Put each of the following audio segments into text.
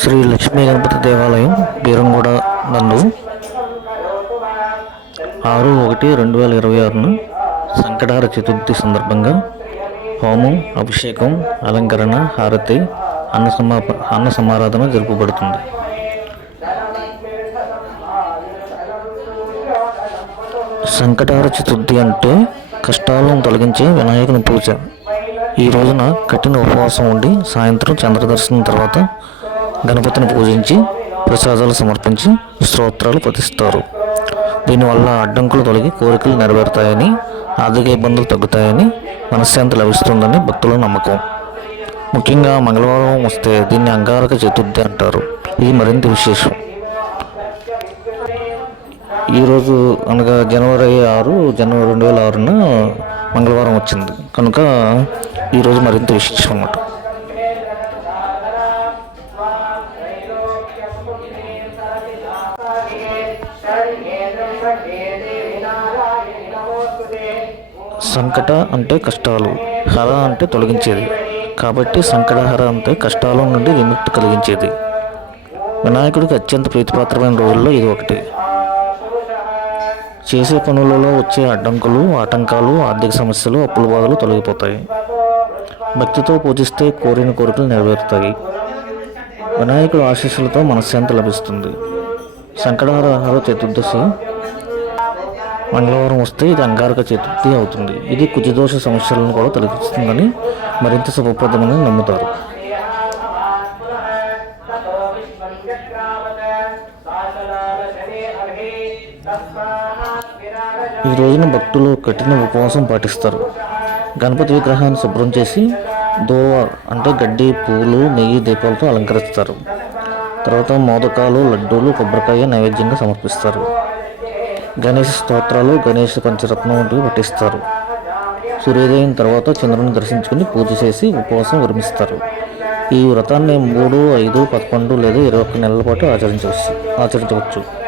శ్రీ లక్ష్మీ గణపతి దేవాలయం బీరంగూడ నందు. ఆరు ఒకటి రెండు వేల ఇరవై ఆరున సంకటహార చతుర్థి సందర్భంగా హోమం అభిషేకం అలంకరణ హారతి అన్న సమాప అన్న సమారాధన జరుపబడుతుంది. సంకటహార చతుర్థి అంటే కష్టాలను తొలగించే వినాయకుని పూజ. ఈ రోజున కఠిన ఉపవాసం ఉండి సాయంత్రం చంద్రదర్శనం తర్వాత గణపతిని పూజించి ప్రసాదాలు సమర్పించి స్తోత్రాలు పఠిస్తారు. దీనివల్ల అడ్డంకులు తొలగి కోరికలు నెరవేరుతాయని ఆర్థిక ఇబ్బందులు తగ్గుతాయని మనశ్శాంతి లభిస్తుందని భక్తుల నమ్మకం. ముఖ్యంగా మంగళవారం వస్తే దీన్ని అంగారక చతుర్థి అంటారు. ఇది మరింత విశేషం. ఈరోజు అనగా జనవరి ఆరు జనవరి రెండు వేల ఆరున మంగళవారం వచ్చింది. కనుక ఈరోజు మరింత విశేషం అన్నమాట సంకట అంటే కష్టాలు హర అంటే తొలగించేది. కాబట్టి సంకటహర అంటే కష్టాల నుండి విముక్తి కలిగించేది. వినాయకుడికి అత్యంత ప్రీతిపాత్రమైన రోజుల్లో ఇది ఒకటి. చేసే పనులలో వచ్చే అడ్డంకులు ఆటంకాలు ఆర్థిక సమస్యలు అప్పుల బాధలు తొలగిపోతాయి. భక్తితో పూజిస్తే కోరిన కోరికలు నెరవేరుతాయి. వినాయకుడు ఆశీస్సులతో మనశ్శాంతి లభిస్తుంది. సంకటహార చతుర్దశి. మంగళవారం వస్తే ఇది అంగారక చతుర్థి అవుతుంది. ఇది కుజదోష సమస్యలను కూడా తొలగిస్తుందని మరింత శుభప్రదమని నమ్ముతారు. ఈ రోజున భక్తులు కఠిన ఉపవాసం పాటిస్తారు. గణపతి విగ్రహాన్ని శుభ్రం చేసి దోవ అంటే గడ్డి పూలు నెయ్యి దీపాలతో అలంకరిస్తారు. తర్వాత మోదకాలు లడ్డూలు కొబ్బరికాయ నైవేద్యంగా సమర్పిస్తారు. గణేష స్తోత్రాలు గణేష పంచరత్నం వంటివి పఠిస్తారు. సూర్యోదయం తర్వాత చంద్రుని దర్శించుకుని పూజ చేసి ఉపవాసం విరమిస్తారు. ఈ వ్రతాన్ని మూడు ఐదు పదకొండు లేదా ఇరవై ఒక్క నెలల పాటు ఆచరించవచ్చు. ఆచరించవచ్చు.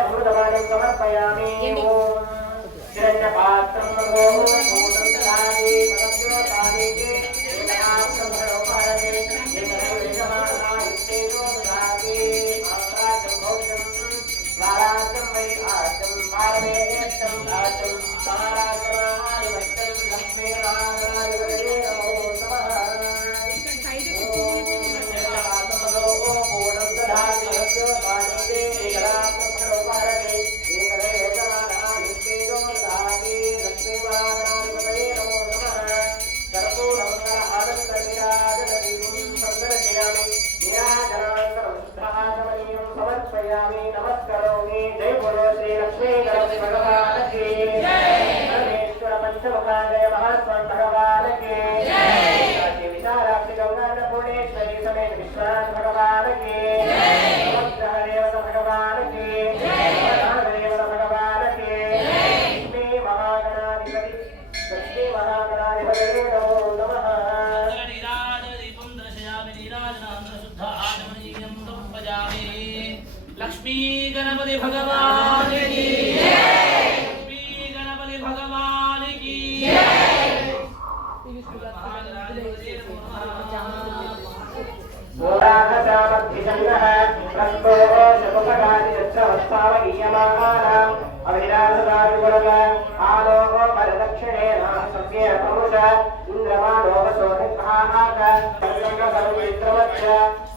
అమృతపాదం సమర్పయామి. ఓం చిరంజ పాత్రం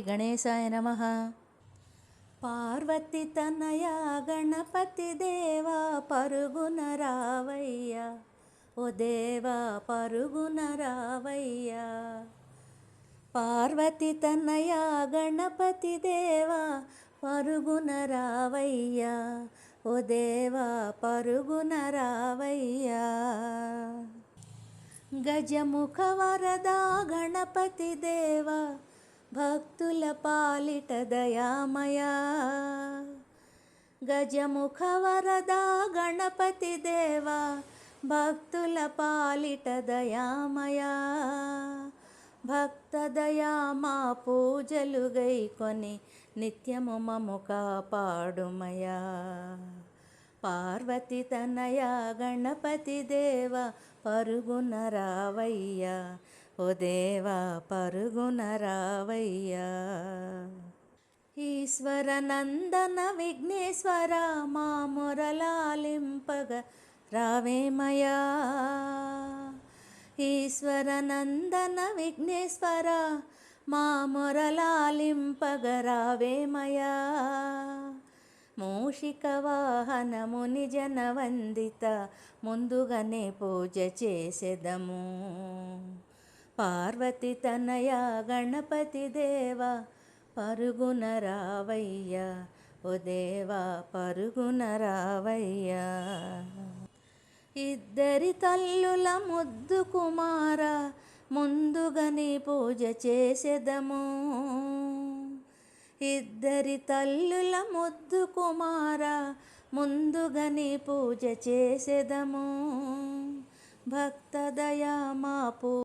ఓం శ్రీ గణేశాయ నమ పార్వతి తనయ గణపతి దేవా పరుగున రావయ్యా ఓ దేవా పరుగున రావయ్యా పార్వతి తనయ గణపతి దేవా పరుగున రావయ్యా ఓ దేవా పరుగున రావయ్యా గజముఖ వరదా గణపతి దేవా భక్తుల పాలిట దయామయా. గజముఖ వరదా గణపతి దేవా భక్తుల పాలిట దయామయా. భక్త దయా మా పూజలు గైకొని నిత్యము మము కాపాడుమయా. పార్వతి తనయ గణపతి దేవ పరుగున రావయ్యా. ఓ దేవా పరుగున రావయ్యా. ఈశ్వర నందన విఘ్నేశ్వర మా మొరలాలింపగ రావేమయా ఈశ్వర నందన విఘ్నేశ్వర మా మొరలాలింపగ రావేమయా మూషిక వాహనముని వందిత ముందుగానే పూజ చేసెదము. పార్వతి తనయ గణపతి దేవా పరుగున రావయ్యా. ఓ దేవా పరుగున రావయ్యా. ఇద్దరి తల్లుల ముద్దు కుమార ముందుగని పూజ చేసేదము. ఇద్దరి తల్లుల ముద్దు కుమార ముందుగని పూజ చేసేదము. భక్త మాపు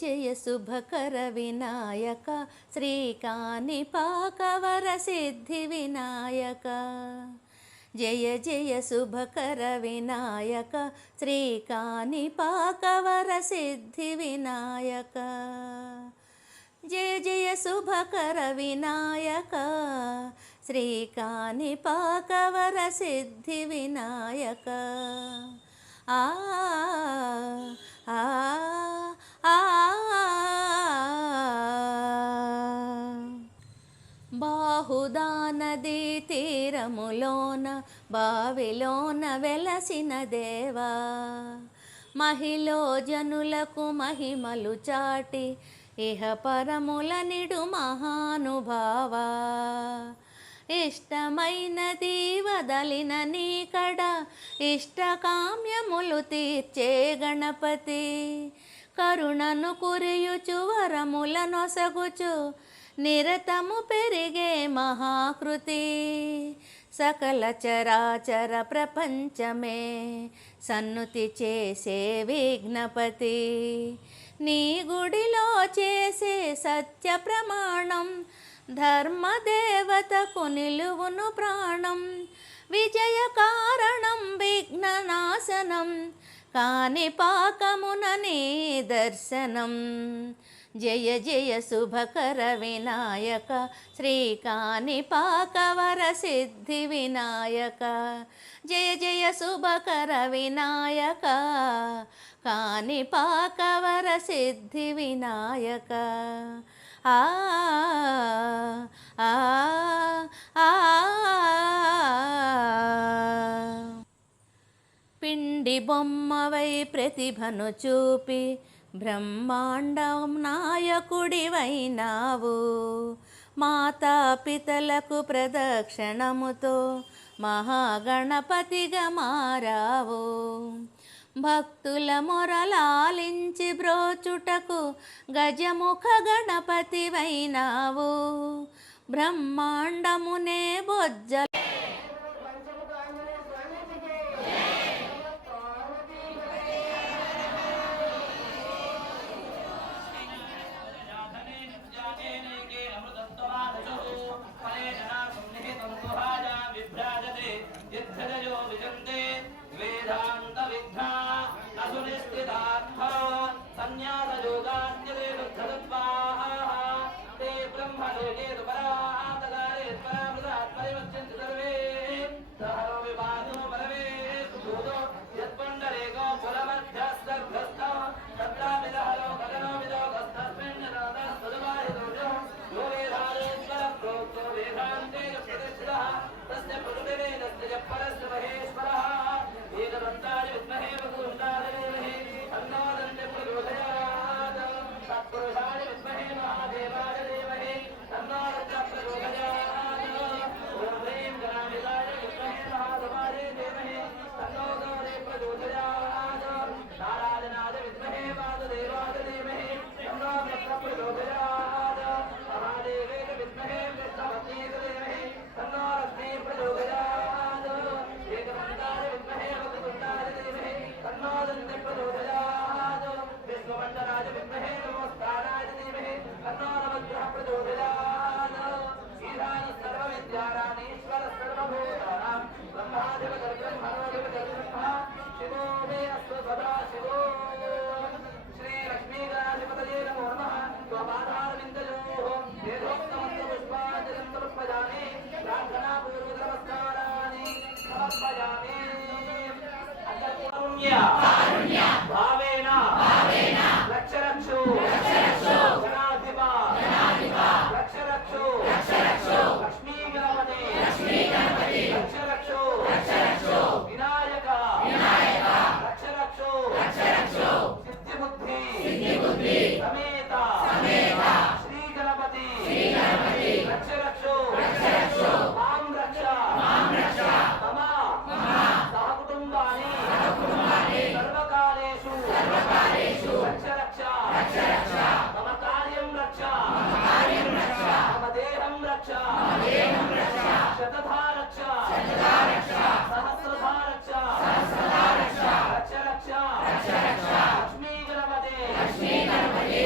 जय शुभकरविनायक श्रीकानिपाकवरसिद्धिविनायक जय जय शुभकरविनायक श्रीकानिपाकवरसिद्धिविनायक जय जय शुभकरविनायक श्रीकानिपाकवरसिद्धिविनायक ఆ బాహుదానది తీరములోన బావిలోన వెలసిన దేవా. మహిళో జనులకు మహిమలు చాటి ఇహ పరముల నిడు మహానుభావా. ఇష్టమైనది వదలిన నీకడ ఇష్టకామ్యములు తీర్చే గణపతి. కరుణను కురియుచు వరముల నొసగుచు నిరతము పెరిగే మహాకృతి. సకల చరాచర ప్రపంచమే సన్నుతి చేసే విఘ్నపతి. నీ గుడిలో చేసే సత్య ప్రమాణం ధర్మదేవతకు నిలువును ప్రాణం విజయ కారణం విఘ్ననాశనం కాని పాకమున నీ దర్శనం. జయ జయ శుభకర వినాయక శ్రీకాని పాకవర సిద్ధి వినాయక జయ జయ శుభకర వినాయక కాని పాకవర సిద్ధి వినాయక ఆ ఆ ఆ పిండి బొమ్మవై ప్రతిభను చూపి బ్రహ్మాండం నాయకుడివైనావు. మాతా పితలకు ప్రదక్షిణముతో మహాగణపతిగా మారావు. భక్తుల మొరలాలించి బ్రోచుటకు గజముఖ గణపతివైనావు. బ్రహ్మాండమునే బొజ్జ vedere, bravo!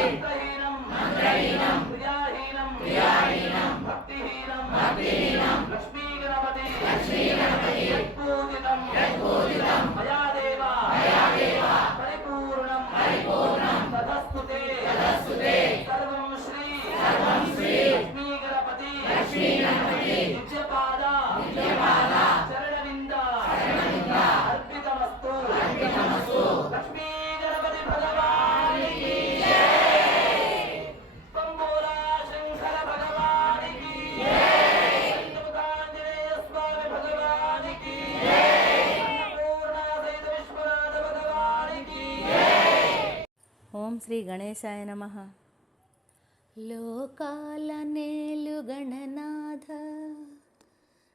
மங்களீனம் மங்களீனம் ఓం శ్రీ గణేశాయ నమ. లోకాల నేలు గణనాథ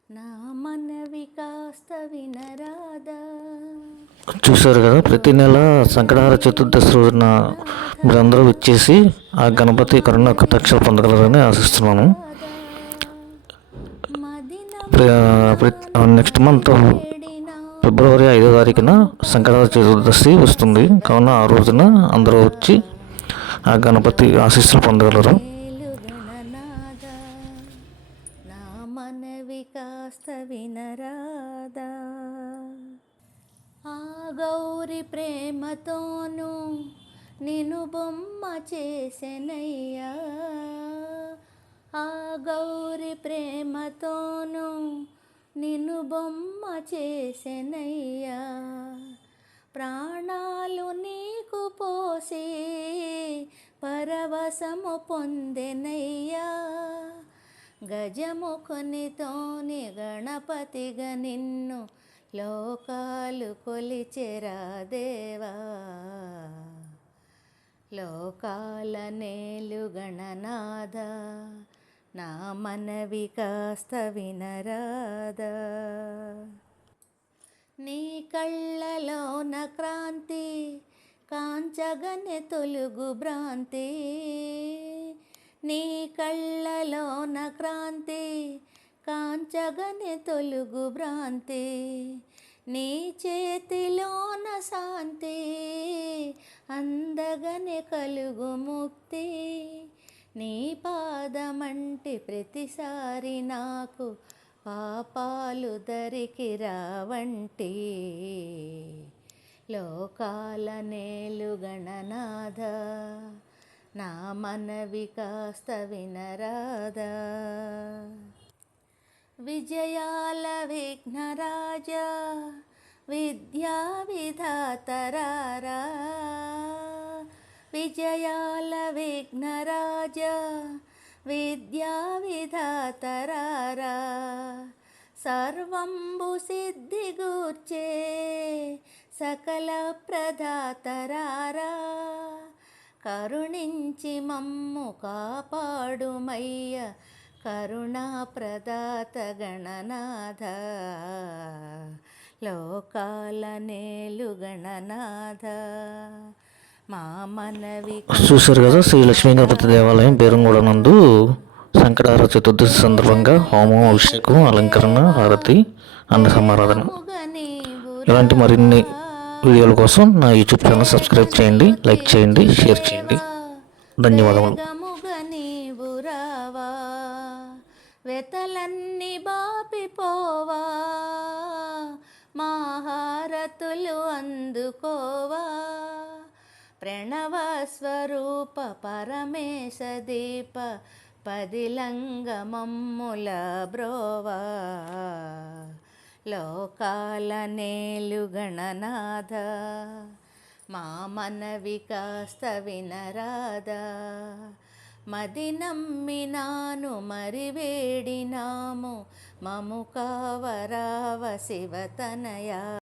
నా మనవి కాస్త వినరాదా. చూశారు కదా ప్రతి నెల సంకటహార చతుర్దశి రోజున మీరందరూ వచ్చేసి ఆ గణపతి కరుణ కటాక్ష పొందగలరని ఆశిస్తున్నాను. నెక్స్ట్ మంత్ ఫిబ్రవరి ఐదో తారీఖున సంకటహార చతుర్దశి వస్తుంది. కావున ఆ రోజున అందరూ వచ్చి ఆ గణపతి ఆశీస్సులు పొందగలరు. నా మనవి కాస్త వినరాదా? ఆ గౌరి ప్రేమతోను నిను బొమ్మ చేసెనయ్యా. ఆ గౌరి ప్రేమతోను నిన్ను బొమ్మ చేసెనయ్యా. ప్రాణాలు నీకు పోసి పరవశము పొందెనయ్యా. గజముఖునితోని గణపతిగా నిన్ను లోకాలు కొలిచెరా దేవా లోకాల నేలు గణనాథ. నా మనవి కాస్త వినరాదా? నీ కళ్ళలోన క్రాంతి కాంచగనె తొలుగు భ్రాంతి. నీ కళ్ళలోన క్రాంతి కాంచగనె తొలుగు భ్రాంతి. నీ చేతిలోన శాంతి అందగనె కలుగు ముక్తి. నీ పాదమంటి ప్రతిసారి నాకు పాపాలు దరికి రావంటే. లోకాల నేలు గణనాథ నా మనవి కాస్త వినరాదా. విజయాల విఘ్నరాజ విద్యా విధాతరారా విజయాల విఘ్నరాజ విద్యా విధాతరారా. సర్వంబు సిద్ధిగూర్చే సకల ప్రదాతరారా. కరుణించి మమ్ము కాపాడుమయ్య కరుణా ప్రదాత గణనాథ. లోకాల నేలు గణనాథ. చూశారు కదా శ్రీ లక్ష్మీ గణపతి దేవాలయం పేరుగూడ నందు సంకటహార చతుర్దశి సందర్భంగా హోమం అభిషేకం అలంకరణ హారతి అన్న సమారాధన. ఇలాంటి మరిన్ని వీడియోల కోసం నా యూట్యూబ్ ఛానల్ సబ్స్క్రైబ్ చేయండి లైక్ చేయండి షేర్ చేయండి. ధన్యవాదములు. వెతలన్నీ బాపిపోవా మా హారతులు అందుకోవా. ప్రణవస్వరూప పరమేశ దీప పదిలంగ బ్రోవా. లోకాల నేలుగణనాథ మా మనవి కాస్త వినరాదా. మది నమ్మినాను మరి వేడినాము మము కావరావ శివతనయా